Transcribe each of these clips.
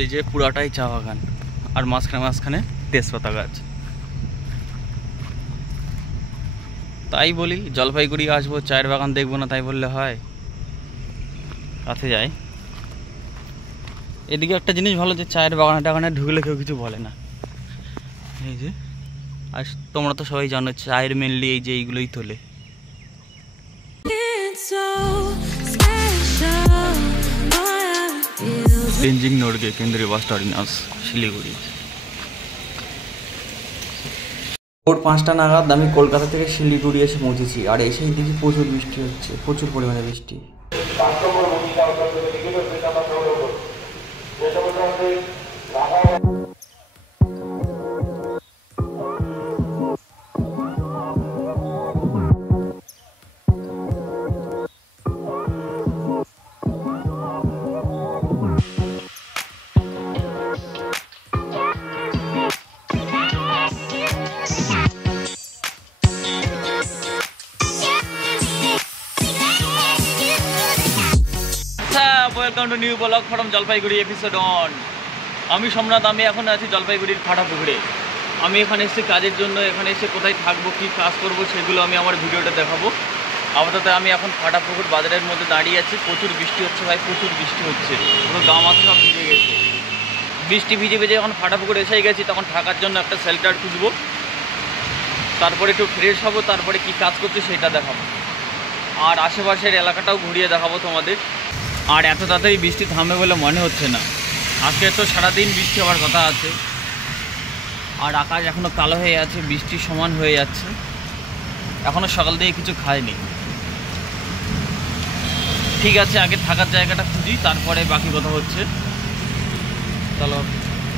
এই যে পুরাটাই চা বাগান, আর মাঝখানে মাঝখানে তেজপাতা গাছ। তাই বলি জলপাইগুড়ি আসবো, চায়ের বাগান দেখবো না তাই বললে হয়? কাছে যাই। এদিকে একটা জিনিস ভালো যে চায়ের বাগানে টাগানে ঢুকলে কেউ কিছু বলে না। এই যে, আর তোমরা তো সবাই জানো চায়ের মেনলি এই যে এইগুলোই তোলে। তেনজিং নর্গে কেন্দ্রীয় বাস টার্মিনাস শিলিগুড়ি। ভোর 5টা নাগাদ আমি কলকাতা থেকে শিলিগুড়ি এসে পৌঁছেছি, আর এসেই দেখি প্রচুর বৃষ্টি হচ্ছে, প্রচুর পরিমাণে বৃষ্টি। Welcome to new blog from Jalpaiguri episode on. আমি সম্রাট, আমি এখন আছি জলপাইগুড়ির ফাটাপুকুরে। আমি এখানে এসে কাজের জন্য, এখানে এসে কোথায় থাকবো, কী কাজ করবো সেগুলো আমি আমার ভিডিওটা দেখাবো। আপাতত আমি এখন ফাটাপুকুর বাজারের মধ্যে দাঁড়িয়ে আছি। প্রচুর বৃষ্টি হচ্ছে ভাই, প্রচুর বৃষ্টি হচ্ছে, পুরো গা মাথা সব ভিজে গেছে। বৃষ্টি ভিজে ভিজে যখন ফাটাপুকুর এসে গেছি তখন থাকার জন্য একটা শেল্টার খুঁজবো, তারপরে একটু ফ্রেশ হবো, তারপরে কি কাজ করছি সেটা দেখাবো, আর আশেপাশের এলাকাটাও ঘুরিয়ে দেখাবো তোমাদের। আর এত তাড়াতাড়ি বৃষ্টি থামবে বলে মনে হচ্ছে না। আজকে তো সারাদিন বৃষ্টি হওয়ার কথা আছে, আর আকাশ এখনও কালো হয়ে আছে, বৃষ্টি সমান হয়ে যাচ্ছে। এখনও সকাল থেকে কিছু খাইনি। ঠিক আছে, আগে থাকার জায়গাটা খুঁজি, তারপরে বাকি কথা হচ্ছে। চলো,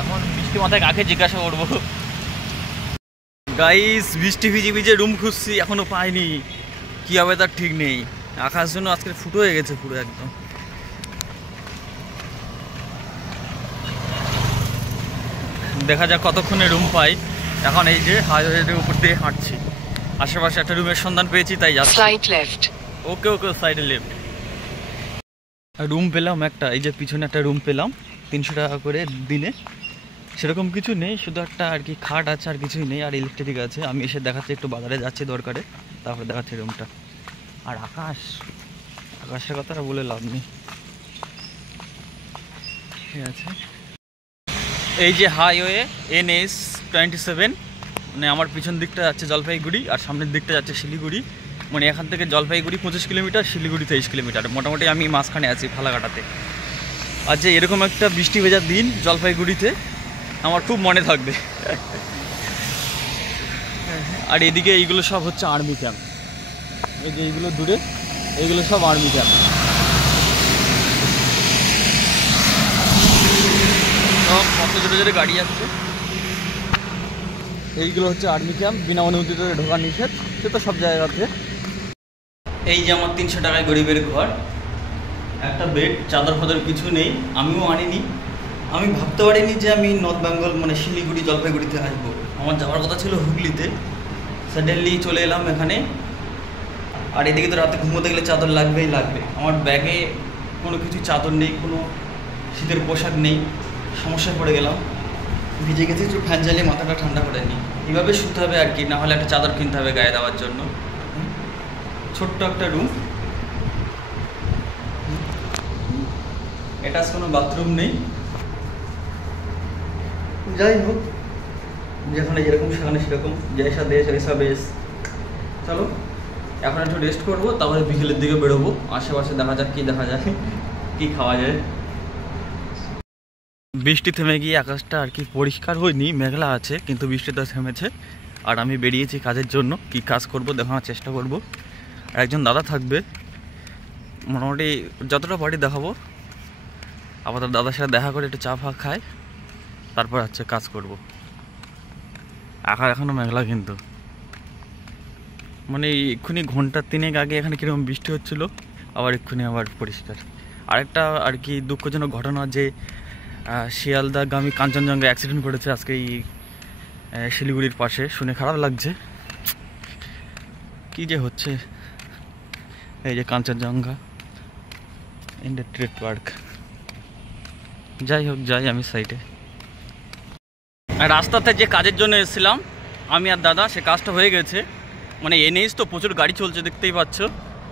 এখন বৃষ্টি মাথায় কাকে জিজ্ঞাসা করবো। গাইস, বৃষ্টি ভিজে ভিজে রুম খুঁজছি, এখনও পাইনি। কী হবে তার ঠিক নেই। আকাশ জন্য আজকে ফুটো হয়ে গেছে পুরো একদম। দেখা যাক কতক্ষণে রুম পাই। এখন এই যে হাইওয়ের উপর দিয়ে হাঁটছি, আশেপাশে একটা রুমের সন্ধান পেয়েছি তাই যাচ্ছি। ওকে ওকে, সাইডে লেফট। রুম পেলাম একটা, এই যে পিছনে একটা রুম পেলাম 300 টাকা করে দিনে। সেরকম কিছু নেই, শুধু একটা আর কি খাট আছে, আর কিছুই নেই, আর ইলেকট্রিক আছে। আমি এসে দেখাচ্ছি, একটু বাজারে যাচ্ছি দরকারে, তারপরে দেখাচ্ছি রুমটা। আর আকাশের কথা বলে লাভ নেই। ঠিক আছে, এই যে হাইওয়ে NH-27, মানে আমার পিছন দিকটা যাচ্ছে জলপাইগুড়ি আর সামনের দিকটা যাচ্ছে শিলিগুড়ি। মানে এখান থেকে জলপাইগুড়ি 25 কিলোমিটার, শিলিগুড়ি 23 কিলোমিটার। মোটামুটি আমি মাঝখানে আছি ফালাকাটাতে। আর যে এরকম একটা বৃষ্টি ভেজার দিন জলপাইগুড়িতে আমার খুব মনে থাকবে। আর এদিকে এইগুলো সব হচ্ছে আর্মি ক্যাম্প। এই যে এইগুলো দূরে, এইগুলো সব আর্মি ক্যাম্প। কত জোরে জোরে গাড়ি যাচ্ছে। এইগুলো হচ্ছে আর্মি ক্যাম্প, বিনা অনুমতিতে ঢোকা নিষেধ, সে তো সব জায়গাতে। এই যে আমার 300 টাকায় গরিবের ঘর, একটা বেড, চাদর ফাদর কিছু নেই, আমিও আনিনি। আমি ভাবতে পারিনি যে আমি নর্থ বেঙ্গল মানে শিলিগুড়ি জলপাইগুড়িতে আসবো। আমার যাওয়ার কথা ছিল হুগলিতে, সাডেনলি চলে এলাম এখানে। আর এদিকে তো রাতে ঘুমোতে গেলে চাদর লাগবেই লাগবে। আমার ব্যাগে কোনো কিছু চাদর নেই, কোনো শীতের পোশাক নেই, সমস্যায় পড়ে গেলাম। ভিজে গেছি, একটু ফ্যান চালিয়ে মাথাটা ঠান্ডা করে নিই। এইভাবে শুতে হবে আর কি, না হলে একটা চাদর কিনতে হবে গায়ে দেওয়ার জন্য। ছোট্ট একটা রুম, এটা কোনো বাথরুম নেই। যাই হোক, যেখানে যেরকম সেখানে সেরকম, জয়সা দেশ ওইসা বেশ। চলো এখন একটু রেস্ট করবো, তারপরে বিকেলের দিকে বেরোবো। আশেপাশে দেখা যাক কী দেখা যায়, কী খাওয়া যায়। বৃষ্টি থেমে গিয়ে আকাশটা আর কি পরিষ্কার হয়নি, মেঘলা আছে, কিন্তু বৃষ্টিটা থেমেছে। আর আমি বেরিয়েছি কাজের জন্য। কি কাজ করব দেখানোর চেষ্টা করব। আর একজন দাদা থাকবে, মোটামুটি যতটা পারি দেখাবো। আপাতত দাদার সাথে দেখা করে একটু চা ফা খাই, তারপর হচ্ছে কাজ করব। আকাশ এখনও মেঘলা, কিন্তু মানে এক্ষুনি ঘন্টা 3 আগে এখানে কীরকম বৃষ্টি হচ্ছিল, আবার এক্ষুনি আবার পরিষ্কার। আরেকটা আর কি দুঃখজনক ঘটনা, যে শিয়ালদাগামী কাঞ্চনজঙ্ঘা অ্যাক্সিডেন্ট করেছে আজকে এই শিলিগুড়ির পাশে। শুনে খারাপ লাগছে, কি যে হচ্ছে। এই যে কাঞ্চনজঙ্ঘা ইন্ডাস্ট্রিয়াল পার্ক। যাই হোক, যাই আমি সাইডে। আর রাস্তাতে যে কাজের জন্য এসেছিলাম আমি আর দাদা, সে কাজটা হয়ে গেছে। মানে এনএইচ তো প্রচুর গাড়ি চলছে, দেখতেই পাচ্ছ,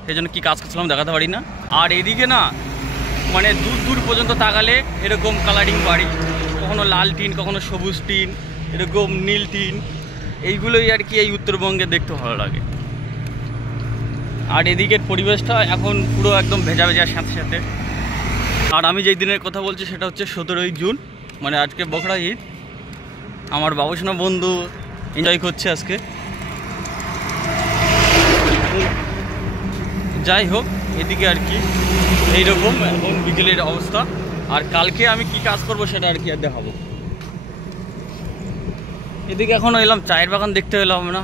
সেই জন্য কী কাজ করছিলাম দেখাতে পারি না। আর এদিকে না মানে দূর দূর পর্যন্ত তাকালে এরকম কালারিং বাড়ি, কখনো লাল টিন, কখনো সবুজ টিন, এরকম নীল টিন, এইগুলোই আর কি এই উত্তরবঙ্গে দেখতে ভালো লাগে। আর এদিকের পরিবেশটা এখন পুরো একদম ভেজা ভেজা সাথে সাথে। আর আমি যেই দিনের কথা বলছি সেটা হচ্ছে 17ই জুন, মানে আজকে বকরা ঈদ। আমার বাবুসোনা বন্ধু এনজয় করছে আজকে। যাই হোক, এদিকে আর কি এইরকম এখন বিকেলের অবস্থা। আর কালকে আমি কি কাজ করব সেটা আর কি আর দেখাবো। এদিকে এখনও এলাম, চায়ের বাগান দেখতে এলাম না।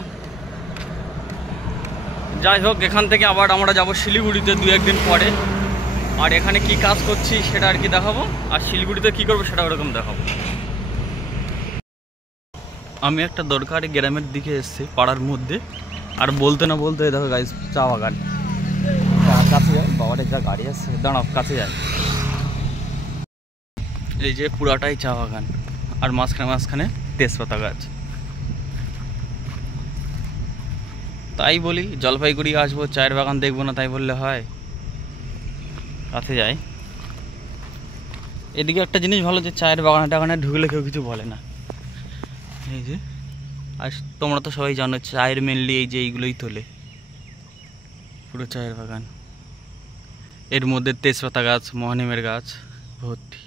যাই হোক, এখান থেকে আবার আমরা যাব শিলিগুড়িতে 2-1 দিন পরে। আর এখানে কি কাজ করছি সেটা আর কি দেখাবো, আর শিলিগুড়িতে কি করবো সেটা ওরকম দেখাবো। আমি একটা দরকারি গ্রামের দিকে এসেছি, পাড়ার মধ্যে। আর বলতে না বলতে দেখো গাইস, চা বাগান। কাছে যায়, বাবার একটা গাড়ি আছে, দাঁড়াও কাছে যায়। এই যে পুরাটাই চা বাগান, আর মাঝখানে মাঝখানে তেজপাতা গাছ। তাই বলি জলপাইগুড়ি আসবো, চায়ের বাগান দেখবো না, তাই বললে হয়? কাছে যাই। এদিকে একটা জিনিস ভালো, যে চায়ের বাগানে টাগানে ঢুকলে কেউ কিছু বলে না। এই যে, আর তোমরা তো সবাই জানো চায়ের মেনলি এই যে এইগুলোই তোলে, পুরো চায়ের বাগান। এর মধ্যে তেজপাতা গাছ, মহানিমের গাছ ভর্তি।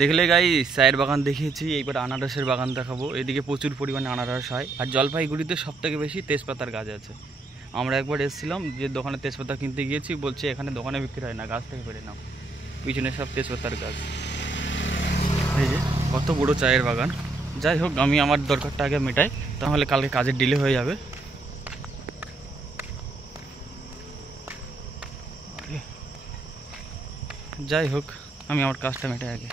দেখলে গাই চায়ের বাগান দেখিয়েছি, এইবার আনারসের বাগান দেখাবো। এদিকে প্রচুর পরিমাণে আনারস হয়। আর জলপাইগুড়িতে সবথেকে বেশি তেজপাতার গাছ আছে। আমরা একবার এসেছিলাম, যে দোকানে তেজপাতা কিনতে গিয়েছি, বলছে এখানে দোকানে বিক্রি হয় না, গাছ থেকে পেরে নাও। পিছনে সব তেজপাতার গাছ। এই যে কত বড় চায়ের বাগান। যাই হোক, আমি আমার দরকারটা আগে মেটাই, তাহলে কালকে কাজের ডিলে হয়ে যাবে। যাই হোক, আমি আমার কাজটা মেটাই আগে।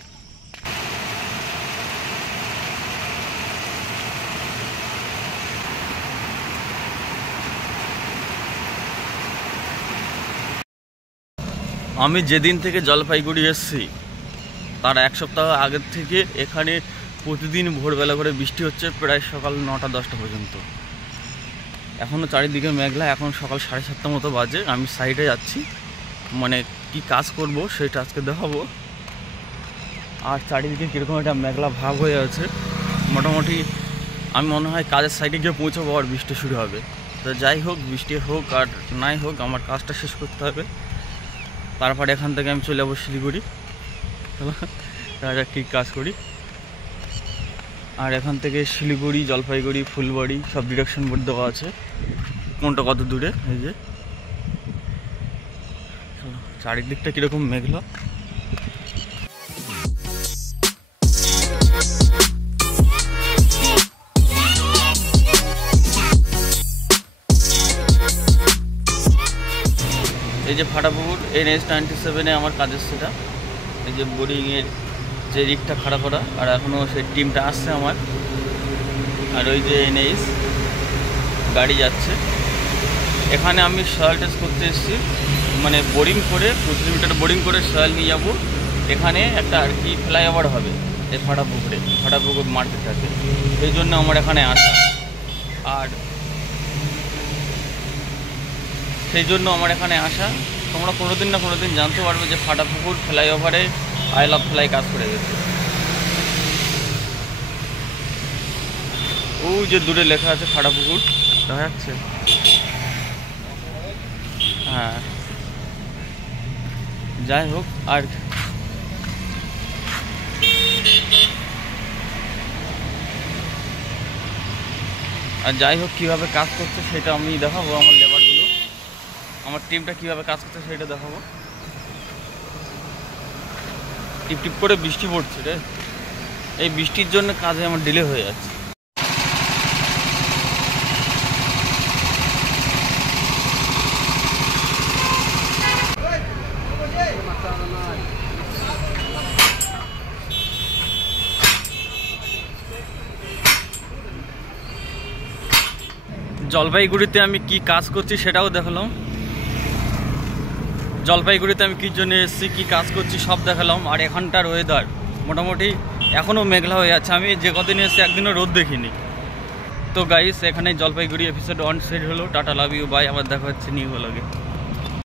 আমি যেদিন থেকে জলপাইগুড়ি এসেছি তার 1 সপ্তাহ আগের থেকে এখানে প্রতিদিন ভোরবেলা করে বৃষ্টি হচ্ছে, প্রায় সকাল 9টা-10টা পর্যন্ত। এখনও চারিদিকে মেঘলা, এখন সকাল 7:30 মতো বাজে। আমি সাইডে যাচ্ছি, মানে কি কাজ করব সেটা আজকে দেখাবো। আর চারিদিকে কীরকম একটা মেঘলা ভাব হয়ে আছে। মোটামুটি আমি মনে হয় কাজের সাইডে গিয়ে পৌঁছাবো, আর বৃষ্টি শুরু হবে। তো যাই হোক, বৃষ্টি হোক আর নাই হোক, আমার কাজটা শেষ করতে হবে। তারপরে এখান থেকে আমি চলে যাবো শিলিগুড়ি। কী কাজ করি। আর এখান থেকে শিলিগুড়ি, জলপাইগুড়ি, ফুলবাড়ি সব ডিরেকশন বোর্ড দেওয়া আছে, কোনটা কত দূরে। এই যে চারিদিকটা কীরকম মেঘলা। এই যে ফাটাপুকুর NH 97-এ আমার কাজের সেটা। এই যে বোরিংয়ের যে রিকটা খাড়া করা, আর এখনও সেই টিমটা আসছে আমার। আর ওই যে NH গাড়ি যাচ্ছে। এখানে আমি সয়েল টেস্ট করতে এসেছি, মানে বোরিং করে 2 কিলোমিটার বোরিং করে সয়েল নিয়ে যাবো। এখানে একটা আর কি ফ্লাইওভার হবে এই ফাটাপুকুর মার্কেটটাতে, এই জন্য আমার এখানে আসা। আর সেই জন্য আমার এখানে আসা। তোমরা কোনোদিন না কোনোদিন জানতে পারবে যে ফাটাপুকুর ফ্লাইওভারে আই লাভ ফ্লাই কাজ করে গেছে। ওই যে দূরে লেখা আছে ফাটাপুকুর, দেখা যাচ্ছে? হ্যাঁ, যাই হোক। আর যাই হোক, কীভাবে কাজ করছে সেটা আমি দেখাবো। আমার লেবারগুলো, আমার টিমটা কীভাবে কাজ করছে সেটা দেখাবো। টিপ টিপ করে বৃষ্টি পড়ছে রে, এই বৃষ্টির জন্য কাজে আমার ডিলে হয়ে যাচ্ছে। জলপাইগুড়িতে আমি কি কাজ করছি সেটাও দেখালাম। জলপাইগুড়িতে আমি কী জন্য এসেছি, কী কাজ করছি সব দেখালাম। আর এখানটার ওয়েদার মোটামুটি এখনও মেঘলা হয়ে আছে। আমি যে কদিন এসেছি একদিনও রোদ দেখিনি। তো গাইস, এখানে জলপাইগুড়ি এপিসোড 1 শেষ হলো। Tata, love you, bye. আবার দেখা হচ্ছে নিউ ব্লগে।